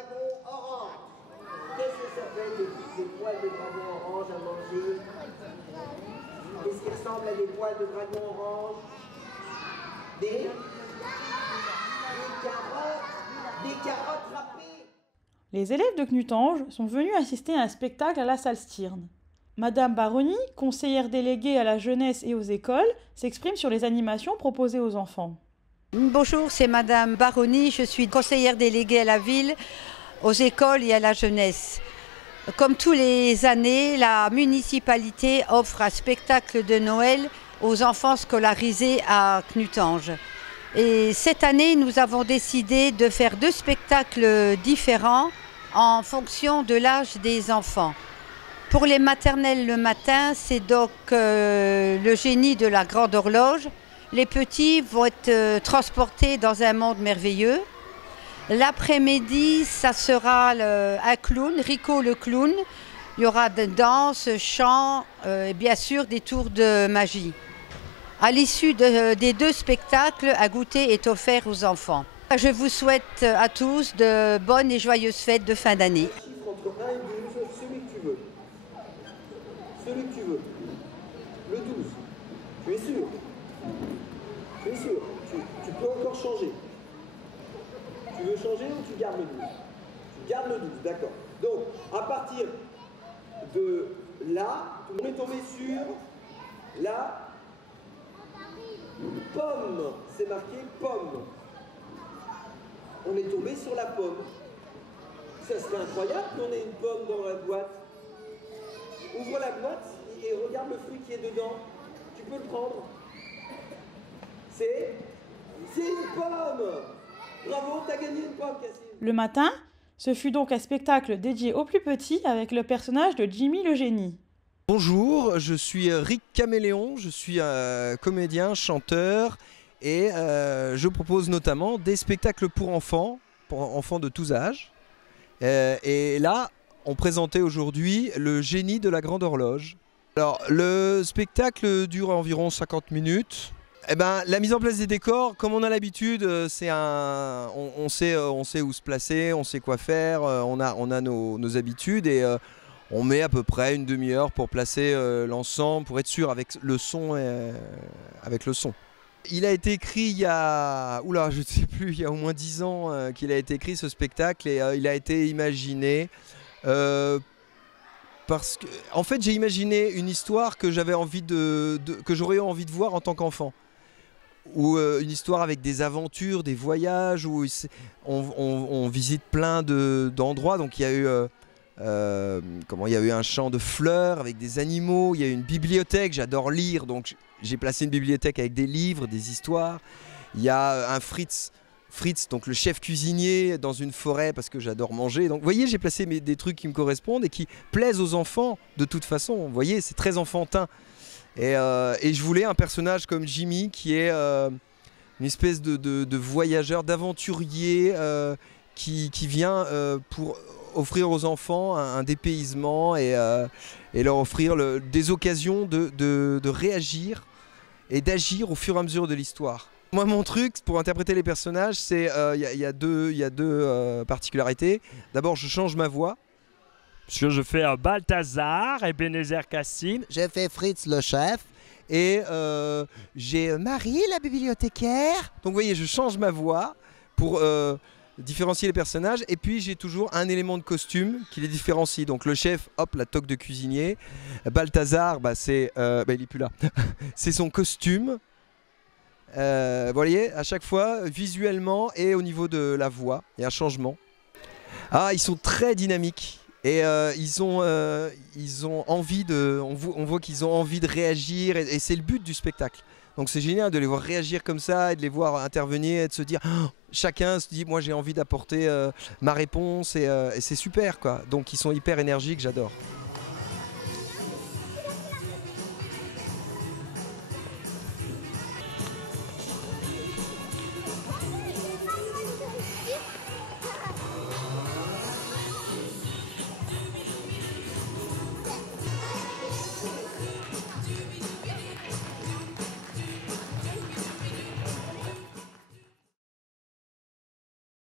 dragon orange. Qu'est-ce que ça fait des poils de dragon orange à manger? Qu'est-ce qui ressemble à des poils de dragon orange? Des carottes râpées. Les élèves de Knutange sont venus assister à un spectacle à la salle Stirn. Madame Baroni, conseillère déléguée à la jeunesse et aux écoles, s'exprime sur les animations proposées aux enfants. Bonjour, c'est Madame Baroni, je suis conseillère déléguée à la ville, aux écoles et à la jeunesse. Comme tous les années, la municipalité offre un spectacle de Noël aux enfants scolarisés à Knutange. Et cette année, nous avons décidé de faire 2 spectacles différents en fonction de l'âge des enfants. Pour les maternelles le matin, c'est donc le génie de la grande horloge. Les petits vont être transportés dans un monde merveilleux. L'après-midi, ça sera un clown, Rico le clown. Il y aura de danse, chant et bien sûr des tours de magie. À l'issue des 2 spectacles, un goûter est offert aux enfants. Je vous souhaite à tous de bonnes et joyeuses fêtes de fin d'année. Entre 1 et 12, celui que tu veux. Celui que tu veux. Le 12. Tu es sûr? Tu es sûr? Tu peux encore changer. Tu veux changer ou tu gardes le 12? Tu gardes le 12, d'accord. Donc, à partir de là, tout le monde est tombé sur la pomme. C'est marqué pomme. On est tombé sur la pomme. Ça serait incroyable qu'on ait une pomme dans la boîte. Ouvre la boîte et regarde le fruit qui est dedans. Tu peux le prendre. C'est une pomme. Bravo, t'as gagné une pomme, Cassine. Le matin, ce fut donc un spectacle dédié aux plus petits avec le personnage de Jimmy le génie. Bonjour, je suis Rick Caméléon, je suis comédien, chanteur et je propose notamment des spectacles pour enfants de tous âges. Et là, on présentait aujourd'hui le génie de la grande horloge. Alors, le spectacle dure environ 50 minutes. Eh ben, la mise en place des décors, comme on a l'habitude, on sait où se placer, on sait quoi faire, on a nos habitudes et on met à peu près une demi-heure pour placer l'ensemble, pour être sûr avec le son. Il a été écrit il y a, je ne sais plus, il y a au moins 10 ans qu'il a été écrit ce spectacle et il a été imaginé parce que, en fait, j'ai imaginé une histoire que j'avais envie que j'aurais eu envie de voir en tant qu'enfant. Ou une histoire avec des aventures, des voyages, où on visite plein d'endroits. Donc il y a eu il y a eu un champ de fleurs avec des animaux, il y a eu une bibliothèque, j'adore lire, donc j'ai placé une bibliothèque avec des livres, des histoires. Il y a un Fritz, donc le chef cuisinier dans une forêt parce que j'adore manger. Donc vous voyez, j'ai placé des trucs qui me correspondent et qui plaisent aux enfants de toute façon. Vous voyez, c'est très enfantin. Et je voulais un personnage comme Jimmy qui est une espèce de voyageur, d'aventurier qui vient pour offrir aux enfants un dépaysement et leur offrir des occasions de réagir et d'agir au fur et à mesure de l'histoire. Moi, mon truc pour interpréter les personnages, c'est il y a deux particularités. D'abord, je change ma voix. Parce que je fais Balthazar, Ebenezer Cassim. Je fais Fritz le chef. Et j'ai Marie la bibliothécaire. Donc vous voyez, je change ma voix pour différencier les personnages. Et puis j'ai toujours un élément de costume qui les différencie. Donc le chef, hop, la toque de cuisinier. Balthazar, il est plus là. C'est son costume. Vous voyez, à chaque fois, visuellement et au niveau de la voix, il y a un changement. Ah, ils sont très dynamiques. Et ils ont envie on voit qu'ils ont envie de réagir et c'est le but du spectacle. Donc c'est génial de les voir réagir comme ça et de les voir intervenir et de se dire chacun se dit moi j'ai envie d'apporter ma réponse et c'est super quoi. Donc ils sont hyper énergiques, j'adore.